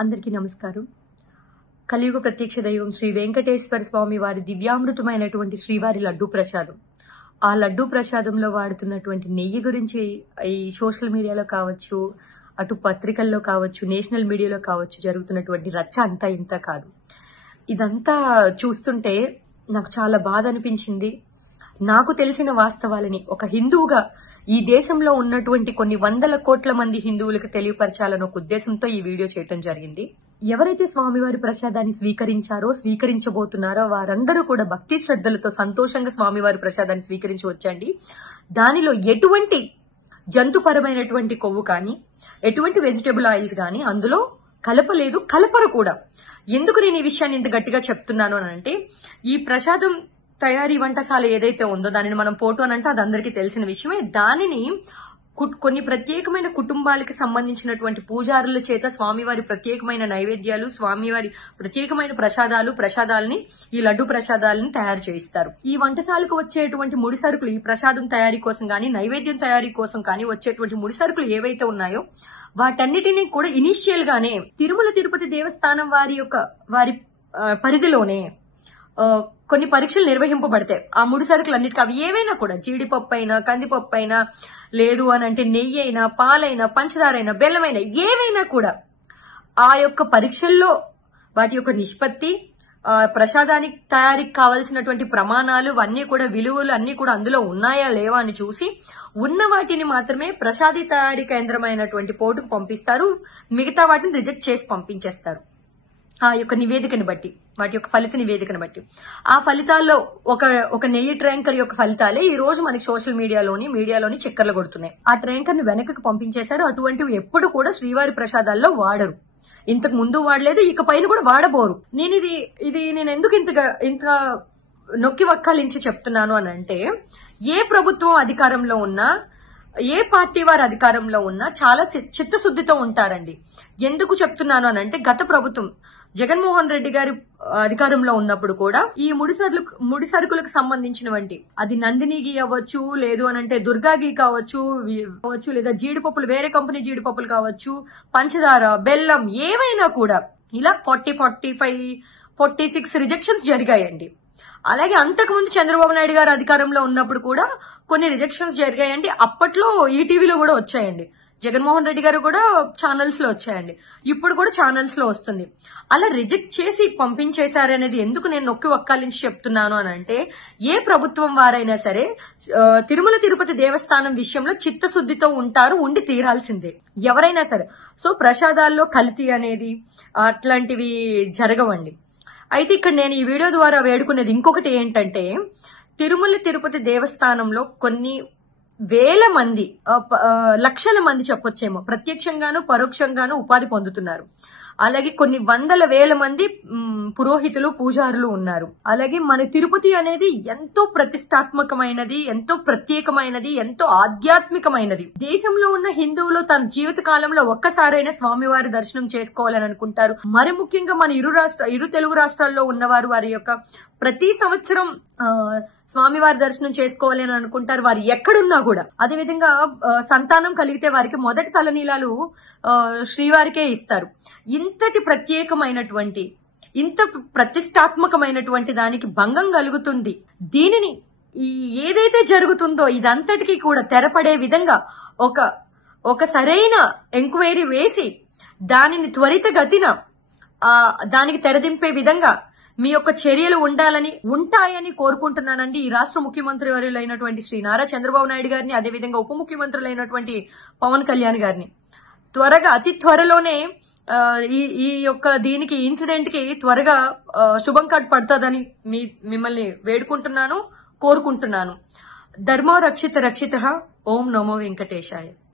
అందరికీ నమస్కారం. కలియుగ ప్రత్యక్ష దైవం శ్రీ వెంకటేశ్వర స్వామి వారి దివ్యామృతమైనటువంటి శ్రీవారి లడ్డూ ప్రసాదం. ఆ లడ్డూ ప్రసాదంలో వాడుతున్నటువంటి నెయ్యి గురించి ఈ సోషల్ మీడియాలో కావచ్చు, అటు పత్రికల్లో కావచ్చు, నేషనల్ మీడియాలో కావచ్చు జరుగుతున్నటువంటి రచ్చ అంతా ఇంత కాదు. ఇదంతా చూస్తుంటే నాకు చాలా బాధ అనిపించింది. నాకు తెలిసిన వాస్తవాలని ఒక హిందువుగా ఈ దేశంలో ఉన్నటువంటి కొన్ని వందల కోట్ల మంది హిందువులకు తెలియపరచాలన్న ఒక ఉద్దేశంతో ఈ వీడియో చేయటం జరిగింది. ఎవరైతే స్వామివారి ప్రసాదాన్ని స్వీకరించారో, స్వీకరించబోతున్నారో వారందరూ కూడా భక్తి శ్రద్ధలతో సంతోషంగా స్వామివారి ప్రసాదాన్ని స్వీకరించవచ్చండి. దానిలో ఎటువంటి జంతుపరమైనటువంటి కొవ్వు కానీ, ఎటువంటి వెజిటబుల్ ఆయిల్స్ కానీ అందులో కలపలేదు, కలపరు కూడా. ఎందుకు నేను ఈ విషయాన్ని ఇంత గట్టిగా చెప్తున్నాను అని అంటే, ఈ ప్రసాదం తయారీ వంటశాల ఏదైతే ఉందో దానిని మనం పోటు అని అంటే అది అందరికీ తెలిసిన విషయమే. దానిని కొన్ని ప్రత్యేకమైన కుటుంబాలకు సంబంధించినటువంటి పూజారుల చేత స్వామివారి ప్రత్యేకమైన నైవేద్యాలు, స్వామివారి ప్రత్యేకమైన ప్రసాదాలని ఈ లడ్డు ప్రసాదాలని తయారు చేయిస్తారు. ఈ వంటశాలకు వచ్చేటువంటి ముడి సరుకులు, ఈ ప్రసాదం తయారీ కోసం కానీ, నైవేద్యం తయారీ కోసం కానీ వచ్చేటువంటి ముడి సరుకులు ఏవైతే ఉన్నాయో వాటన్నిటినీ కూడా ఇనిషియల్ గానే తిరుమల తిరుపతి దేవస్థానం వారి పరిధిలోనే కొన్ని పరీక్షలు నిర్వహింపబడతాయి. ఆ ముడి సరుకులు అన్నిటికీ అవి ఏవైనా కూడా, జీడిపప్పు అయినా, కందిపప్పు అయినా, లేదు అని అంటే నెయ్యి అయినా, పాలైనా, పంచదారైనా, బెల్లమైనా, ఏవైనా కూడా ఆ యొక్క పరీక్షల్లో వాటి యొక్క నిష్పత్తి, ప్రసాదానికి తయారీకి కావాల్సినటువంటి ప్రమాణాలు, అన్నీ కూడా విలువలు అన్ని కూడా అందులో ఉన్నాయా లేవా అని చూసి ఉన్న వాటిని మాత్రమే ప్రసాదీ తయారీ కేంద్రమైనటువంటి పోటుకు పంపిస్తారు. మిగతా వాటిని రిజెక్ట్ చేసి పంపించేస్తారు. ఆ యొక్క నివేదికని బట్టి, వాటి యొక్క ఫలిత నివేదికను బట్టి. ఆ ఫలితాల్లో ఒక నెయ్యి ట్యాంకర్ యొక్క ఫలితాలే ఈ రోజు మనకి సోషల్ మీడియాలోని చక్కర్లు కొడుతున్నాయి. ఆ ట్యాంకర్ ని వెనక్కి పంపించేశారు. అటువంటివి ఎప్పుడు కూడా శ్రీవారి ప్రసాదాల్లో వాడరు. ఇంతకు ముందు వాడలేదు, ఇక పైన కూడా వాడబోరు. నేను ఎందుకు ఇంత నొక్కి వక్కాలించి చెప్తున్నాను అని అంటే, ఏ ప్రభుత్వం అధికారంలో ఉన్నా, ఏ పార్టీ వారు అధికారంలో ఉన్నా చాలా చిత్తశుద్ధితో ఉంటారండి. ఎందుకు చెప్తున్నాను అని అంటే, గత ప్రభుత్వం జగన్మోహన్ రెడ్డి గారి అధికారంలో ఉన్నప్పుడు కూడా ఈ ముడి సరుకులకు సంబంధించినవంటి, అది నందిని గీ అవ్వచ్చు, లేదు అని అంటే దుర్గా గీ కావచ్చు, లేదా జీడిపప్పులు, వేరే కంపెనీ జీడిపప్పులు కావచ్చు, పంచదార, బెల్లం, ఏవైనా కూడా ఇలా 46 రిజెక్షన్స్ జరిగాయండి. అలాగే అంతకుముందు చంద్రబాబు నాయుడు గారు అధికారంలో ఉన్నప్పుడు కూడా కొన్ని రిజెక్షన్స్ జరిగాయండి. అప్పట్లో ఈటీవీలో కూడా వచ్చాయండి. జగన్మోహన్ రెడ్డి గారు కూడా ఛానల్స్ లో వచ్చాయండి. ఇప్పుడు కూడా ఛానల్స్ లో వస్తుంది. అలా రిజెక్ట్ చేసి పంపించేశారనేది ఎందుకు నేను నొక్కి వక్కాలించి చెప్తున్నాను అని అంటే, ఏ ప్రభుత్వం వారైనా సరే తిరుమల తిరుపతి దేవస్థానం విషయంలో చిత్తశుద్ధితో ఉంటారు, ఉండి తీరాల్సిందే ఎవరైనా సరే. సో ప్రసాదాల్లో కల్తీ అనేది అట్లాంటివి జరగవండి. అయితే ఇక్కడ నేను ఈ వీడియో ద్వారా వేడుకునేది ఇంకొకటి ఏంటంటే, తిరుమల తిరుపతి దేవస్థానంలో కొన్ని వేల మంది, లక్షల మంది చెప్పొచ్చేమో, ప్రత్యక్షంగాను పరోక్షంగాను ఉపాధి పొందుతున్నారు. అలాగే కొన్ని వందల వేల మంది పురోహితులు, పూజారులు ఉన్నారు. అలాగే మన తిరుపతి అనేది ఎంతో ప్రతిష్టాత్మకమైనది, ఎంతో ప్రత్యేకమైనది, ఎంతో ఆధ్యాత్మికమైనది. దేశంలో ఉన్న హిందువులు తన జీవిత కాలంలో ఒక్కసారైనా స్వామివారి దర్శనం చేసుకోవాలని అనుకుంటారు. మరి ముఖ్యంగా మన ఇరు తెలుగు రాష్ట్రాల్లో ఉన్నవారు వారి యొక్క ప్రతి సంవత్సరం స్వామివారి దర్శనం చేసుకోవాలి అని అనుకుంటారు, వారు ఎక్కడున్నా కూడా. అదేవిధంగా సంతానం కలిగితే వారికి మొదటి తలనీలాలు శ్రీవారికే ఇస్తారు. ఇంతటి ప్రత్యేకమైనటువంటి, ఇంత ప్రతిష్టాత్మకమైనటువంటి దానికి భంగం కలుగుతుంది. దీనిని ఏదైతే జరుగుతుందో ఇదంతటికీ కూడా తెరపడే విధంగా ఒక సరైన ఎంక్వైరీ వేసి దానిని త్వరితగతిన దానికి తెరదింపే విధంగా మీ యొక్క చర్యలు ఉంటాయని కోరుకుంటున్నానండి. ఈ రాష్ట్ర ముఖ్యమంత్రి వర్యులైనటువంటి శ్రీ నారా చంద్రబాబు నాయుడు గారిని, అదేవిధంగా ఉప ముఖ్యమంత్రులైనటువంటి పవన్ కళ్యాణ్ గారిని అతి త్వరలోనే ఈ యొక్క దీనికి ఇన్సిడెంట్ కి త్వరగా శుభం కార్డ్ పడుతుందని మిమ్మల్ని వేడుకుంటున్నాను, కోరుకుంటున్నాను. ధర్మో రక్షిత రక్షిత. ఓం నమో వెంకటేశాయ.